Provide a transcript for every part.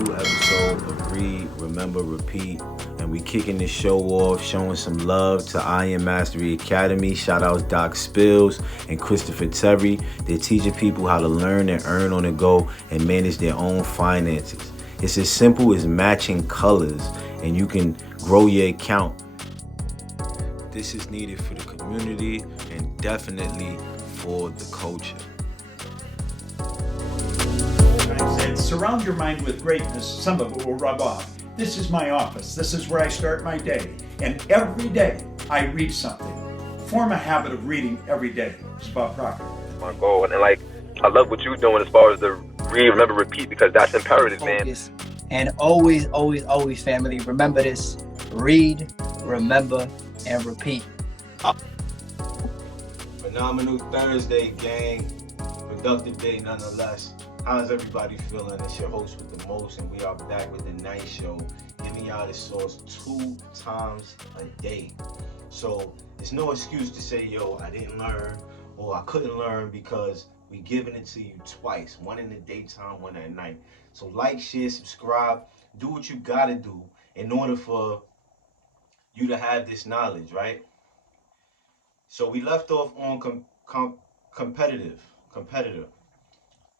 new episode of Read, Remember, Repeat. And we kicking this show off, showing some love to Iron Mastery Academy. Shout out Doc Spills and Christopher Terry. They're teaching people how to learn and earn on the go and manage their own finances. It's as simple as matching colors, and you can grow your account. This is needed for the community and definitely for the culture. I said, surround your mind with greatness, some of it will rub off. This is my office. This is where I start my day. And every day I read something. Form a habit of reading every day. It's about Proctor. My goal. And I love what you're doing as far as the read, remember, repeat, because that's imperative, man. And always, always, always, family, remember this. Read, remember, and repeat. Phenomenal Thursday, gang. Productive day nonetheless. How's everybody feeling? It's your host with the most, and we are back with the night show, giving y'all the source 2 times a day. So it's no excuse to say, yo, I didn't learn or I couldn't learn, because we giving it to you twice, one in the daytime, one at night. So like, share, subscribe, do what you gotta do in order for you to have this knowledge, right? So we left off on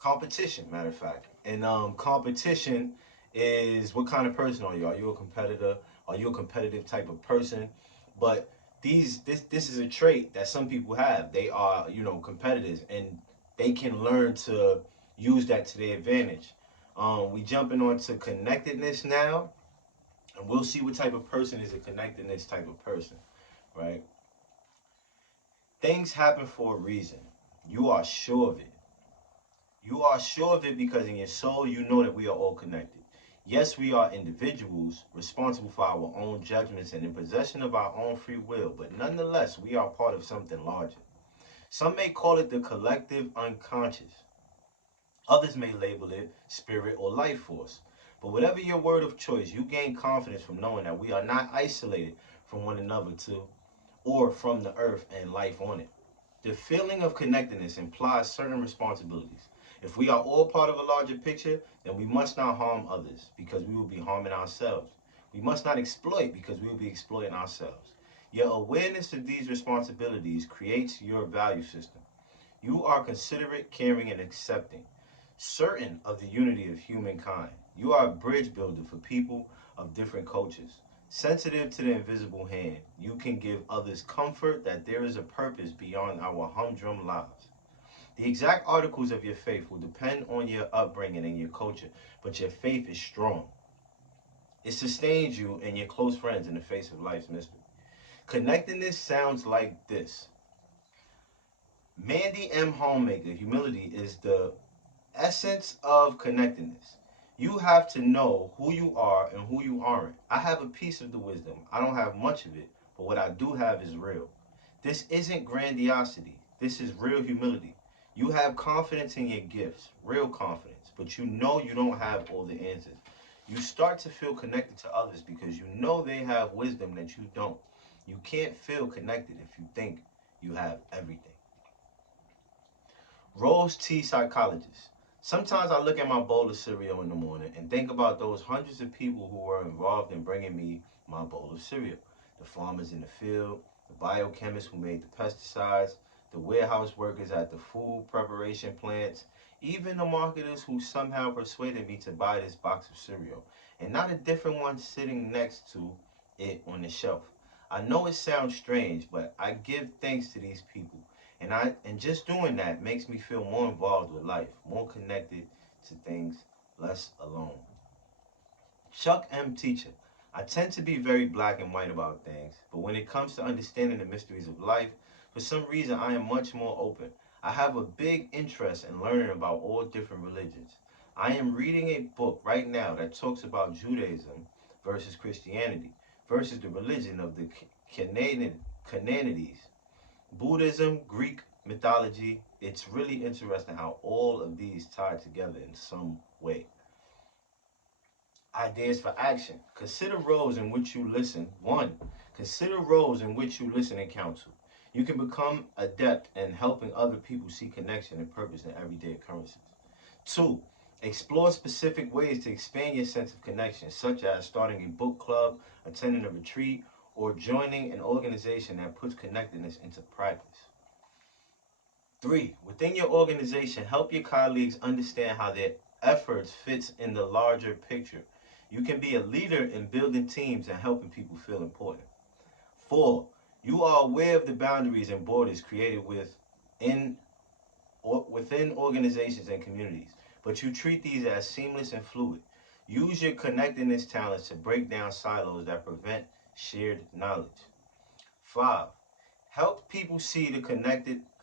competition, matter of fact. And competition is, what kind of person are you? Are you a competitor? Are you a competitive type of person? But this is a trait that some people have. They are, competitors, and they can learn to use that to their advantage. We jumping on to connectedness now, and we'll see what type of person is a connectedness type of person, right? Things happen for a reason. You are sure of it. You are sure of it because in your soul, you know that we are all connected. Yes, we are individuals responsible for our own judgments and in possession of our own free will, but nonetheless, we are part of something larger. Some may call it the collective unconscious. Others may label it spirit or life force. But whatever your word of choice, you gain confidence from knowing that we are not isolated from one another or from the earth and life on it. The feeling of connectedness implies certain responsibilities. If we are all part of a larger picture, then we must not harm others, because we will be harming ourselves. We must not exploit, because we will be exploiting ourselves. Your awareness of these responsibilities creates your value system. You are considerate, caring, and accepting, certain of the unity of humankind. You are a bridge builder for people of different cultures. Sensitive to the invisible hand, you can give others comfort that there is a purpose beyond our humdrum lives. The exact articles of your faith will depend on your upbringing and your culture, but your faith is strong. It sustains you and your close friends in the face of life's mystery. Connectedness sounds like this. Mandy M. Homemaker, humility is the essence of connectedness. You have to know who you are and who you aren't. I have a piece of the wisdom. I don't have much of it, but what I do have is real. This isn't grandiosity. This is real humility. You have confidence in your gifts, real confidence, but you know you don't have all the answers. You start to feel connected to others because you know they have wisdom that you don't. You can't feel connected if you think you have everything. Rose T. Psychologist. Sometimes I look at my bowl of cereal in the morning and think about those hundreds of people who were involved in bringing me my bowl of cereal. The farmers in the field, the biochemists who made the pesticides, the warehouse workers at the food preparation plants, even the marketers who somehow persuaded me to buy this box of cereal, and not a different one sitting next to it on the shelf. I know it sounds strange, but I give thanks to these people. And just doing that makes me feel more involved with life, more connected to things, less alone. Chuck M. Teacher. I tend to be very black and white about things, but when it comes to understanding the mysteries of life, for some reason I am much more open. I have a big interest in learning about all different religions. I am reading a book right now that talks about Judaism versus Christianity versus the religion of the Canaanites. Buddhism, Greek mythology, it's really interesting how all of these tie together in some way. Ideas for action. Consider roles in which you listen. 1. Consider roles in which you listen and counsel. You can become adept in helping other people see connection and purpose in everyday occurrences. 2. Explore specific ways to expand your sense of connection, such as starting a book club, attending a retreat, or joining an organization that puts connectedness into practice. 3. Within your organization, help your colleagues understand how their efforts fits in the larger picture. You can be a leader in building teams and helping people feel important. 4. You are aware of the boundaries and borders created within organizations and communities, but you treat these as seamless and fluid. Use your connectedness talents to break down silos that prevent shared knowledge. 5. Help people see the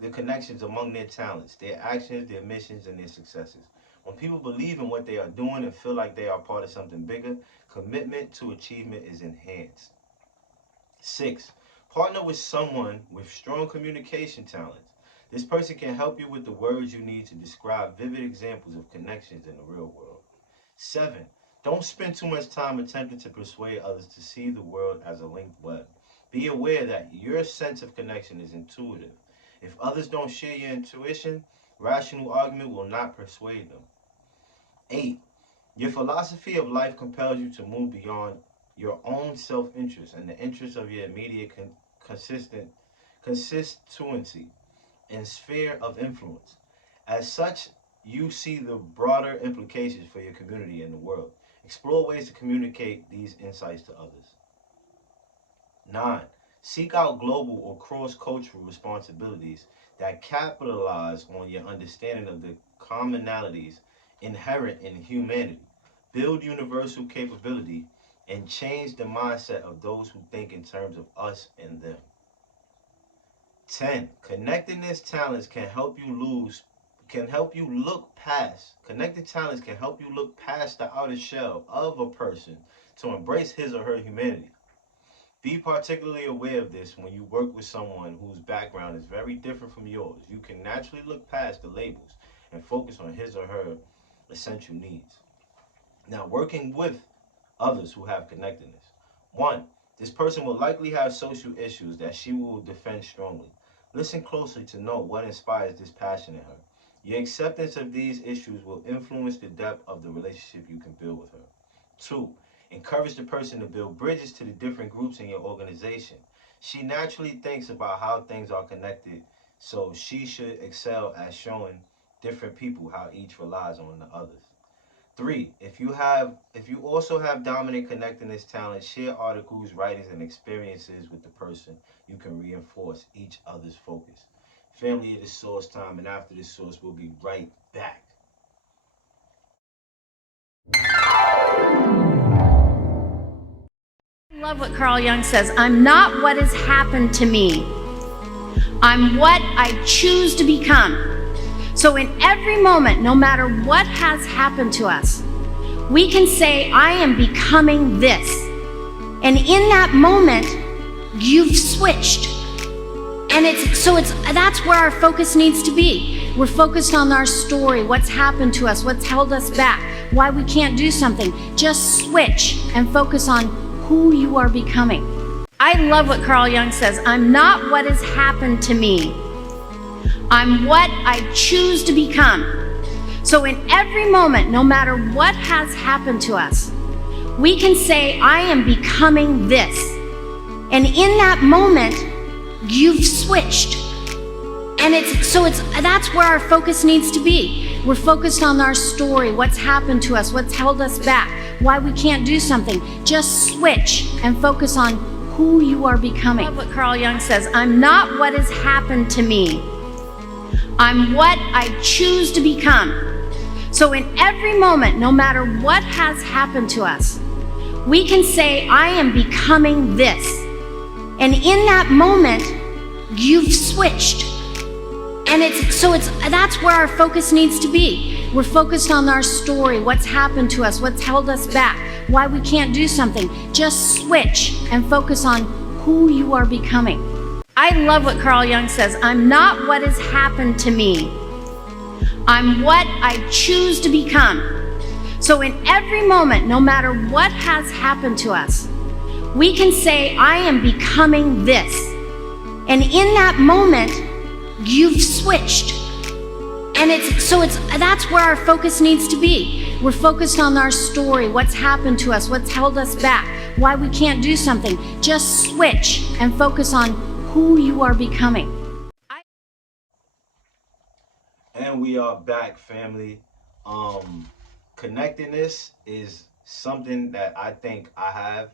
connections among their talents, their actions, their missions, and their successes. When people believe in what they are doing and feel like they are part of something bigger, commitment to achievement is enhanced. 6. Partner with someone with strong communication talents. This person can help you with the words you need to describe vivid examples of connections in the real world. 7. Don't spend too much time attempting to persuade others to see the world as a linked web. Be aware that your sense of connection is intuitive. If others don't share your intuition, rational argument will not persuade them. 8. Your philosophy of life compels you to move beyond your own self-interest and the interests of your immediate constituency and sphere of influence. As such, you see the broader implications for your community and the world. Explore ways to communicate these insights to others. 9. Seek out global or cross-cultural responsibilities that capitalize on your understanding of the commonalities inherent in humanity. Build universal capability and change the mindset of those who think in terms of us and them. 10. Connectedness talents can help you look past the outer shell of a person to embrace his or her humanity. Be particularly aware of this when you work with someone whose background is very different from yours. You can naturally look past the labels and focus on his or her essential needs. Now, working with others who have connectedness. 1. This person will likely have social issues that she will defend strongly. Listen closely to know what inspires this passion in her. Your acceptance of these issues will influence the depth of the relationship you can build with her. 2. Encourage the person to build bridges to the different groups in your organization. She naturally thinks about how things are connected, so she should excel at showing different people how each relies on the others. 3. If you also have dominant connectedness talent, share articles, writings, and experiences with the person. You can reinforce each other's focus. Family, it is source time, and after this source, we'll be right back. I love what Carl Jung says. I'm not what has happened to me. I'm what I choose to become. So in every moment, no matter what has happened to us, we can say, I am becoming this. And in that moment, you've switched. And that's where our focus needs to be. We're focused on our story, what's happened to us, what's held us back, why we can't do something. Just switch and focus on who you are becoming. I love what Carl Jung says. I'm not what has happened to me. I'm what I choose to become. So in every moment, no matter what has happened to us, we can say, I am becoming this. And in that moment, you've switched. And that's where our focus needs to be. We're focused on our story, what's happened to us, what's held us back, why we can't do something. Just switch and focus on who you are becoming. I love what Carl Jung says. I'm not what has happened to me. I'm what I choose to become. So in every moment, no matter what has happened to us, we can say, I am becoming this. And in that moment, you've switched. And that's where our focus needs to be. We're focused on our story, what's happened to us, what's held us back, why we can't do something. Just switch and focus on who you are becoming. I love what Carl Jung says. I'm not what has happened to me. I'm what I choose to become. So in every moment, no matter what has happened to us, we can say, I am becoming this. And in that moment, you've switched. And that's where our focus needs to be. We're focused on our story, what's happened to us, what's held us back, why we can't do something. Just switch and focus on who you are becoming. And we are back, family. Connectedness is something that I think I have.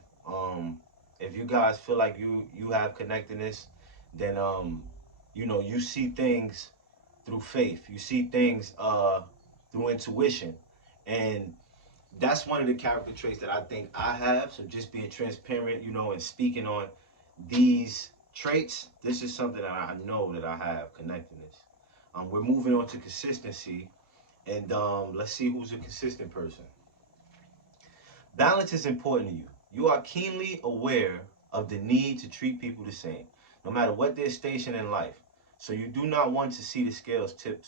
If you guys feel like you have connectedness, then you see things through faith. You see things through intuition, and that's one of the character traits that I think I have. So just being transparent, and speaking on these traits, this is something that I know that I have, connectedness. We're moving on to consistency, and let's see who's a consistent person. Balance is important to you. You are keenly aware of the need to treat people the same, no matter what their station in life. So you do not want to see the scales tip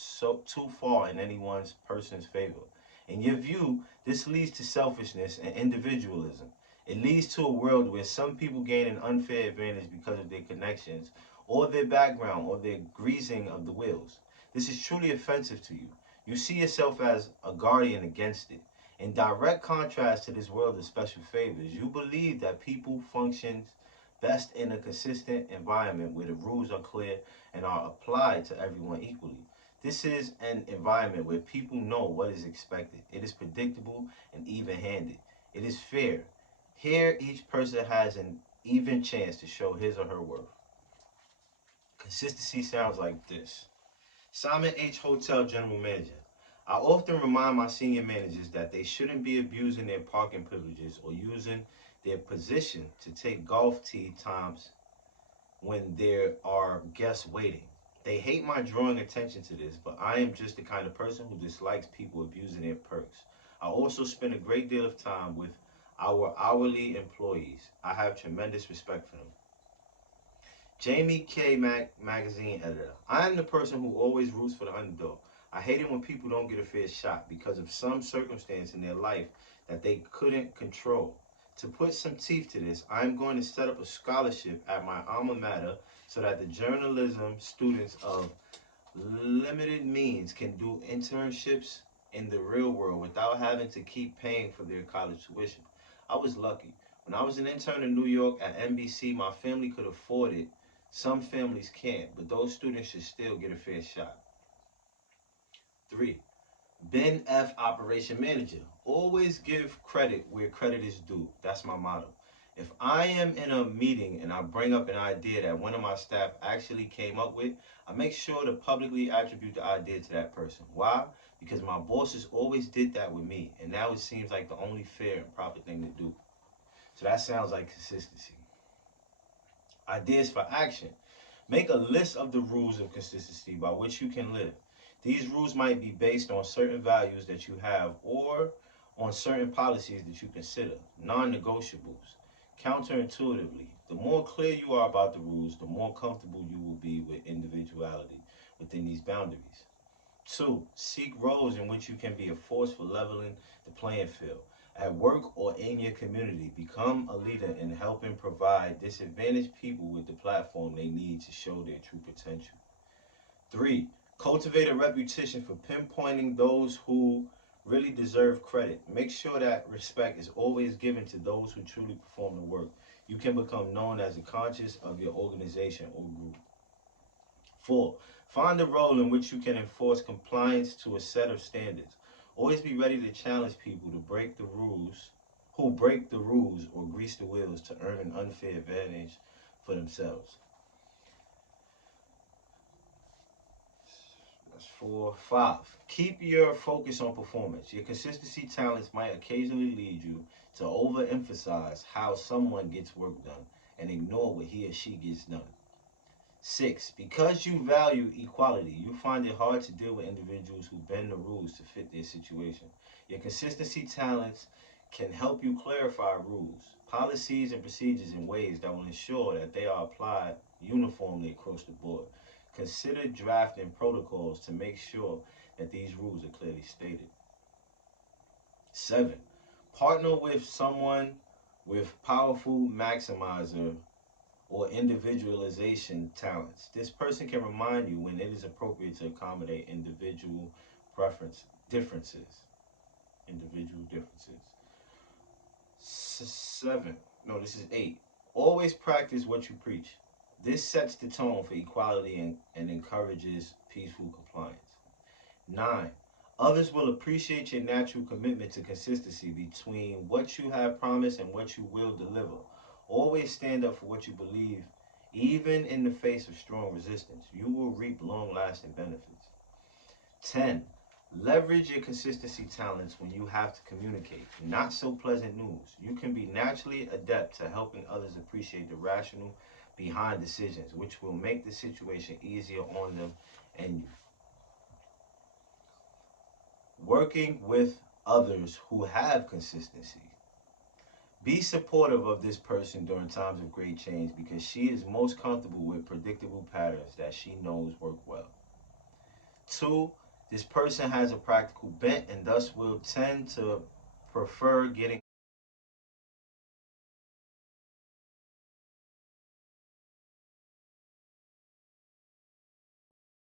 too far in anyone's person's favor. In your view, this leads to selfishness and individualism. It leads to a world where some people gain an unfair advantage because of their connections, or their background, or their greasing of the wheels. This is truly offensive to you. You see yourself as a guardian against it. In direct contrast to this world of special favors, you believe that people function best in a consistent environment where the rules are clear and are applied to everyone equally. This is an environment where people know what is expected. It is predictable and even-handed. It is fair. Here, each person has an even chance to show his or her worth. Consistency sounds like this. Simon H. Hotel General Manager. I often remind my senior managers that they shouldn't be abusing their parking privileges or using their position to take golf tee times when there are guests waiting. They hate my drawing attention to this, but I am just the kind of person who dislikes people abusing their perks. I also spend a great deal of time with our hourly employees. I have tremendous respect for them. Jamie K. Magazine editor. I am the person who always roots for the underdog. I hate it when people don't get a fair shot because of some circumstance in their life that they couldn't control. To put some teeth to this, I am going to set up a scholarship at my alma mater so that the journalism students of limited means can do internships in the real world without having to keep paying for their college tuition. I was lucky. When I was an intern in New York at NBC, my family could afford it. Some families can't, but those students should still get a fair shot. 3. Ben F. Operation Manager. Always give credit where credit is due. That's my motto. If I am in a meeting and I bring up an idea that one of my staff actually came up with, I make sure to publicly attribute the idea to that person. Why? Because my bosses always did that with me, and now it seems like the only fair and proper thing to do. So that sounds like consistency. Ideas for action. Make a list of the rules of consistency by which you can live. These rules might be based on certain values that you have or on certain policies that you consider non-negotiables. Counterintuitively, the more clear you are about the rules, the more comfortable you will be with individuality within these boundaries. 2. Seek roles in which you can be a force for leveling the playing field. At work or in your community, become a leader in helping provide disadvantaged people with the platform they need to show their true potential. 3. Cultivate a reputation for pinpointing those who really deserve credit. Make sure that respect is always given to those who truly perform the work. You can become known as a conscience of your organization or group. 4. Find a role in which you can enforce compliance to a set of standards. Always be ready to challenge people to break the rules, who break the rules or grease the wheels to earn an unfair advantage for themselves. That's 4. 5. Keep your focus on performance. Your consistency talents might occasionally lead you to overemphasize how someone gets work done and ignore what he or she gets done. 6. Because you value equality, you find it hard to deal with individuals who bend the rules to fit their situation. Your consistency talents can help you clarify rules, policies, and procedures in ways that will ensure that they are applied uniformly across the board. Consider drafting protocols to make sure that these rules are clearly stated. 7. Partner with someone with powerful maximizer or individualization talents. This person can remind you when it is appropriate to accommodate individual differences. Individual differences. 7. No, this is 8. Always practice what you preach. This sets the tone for equality and encourages peaceful compliance. 9. Others will appreciate your natural commitment to consistency between what you have promised and what you will deliver. Always stand up for what you believe, even in the face of strong resistance. You will reap long-lasting benefits. 10. Leverage your consistency talents when you have to communicate. Not so pleasant news. You can be naturally adept to helping others appreciate the rationale behind decisions, which will make the situation easier on them and you. Working with others who have consistency. Be supportive of this person during times of great change because she is most comfortable with predictable patterns that she knows work well. 2. This person has a practical bent and thus will tend to prefer getting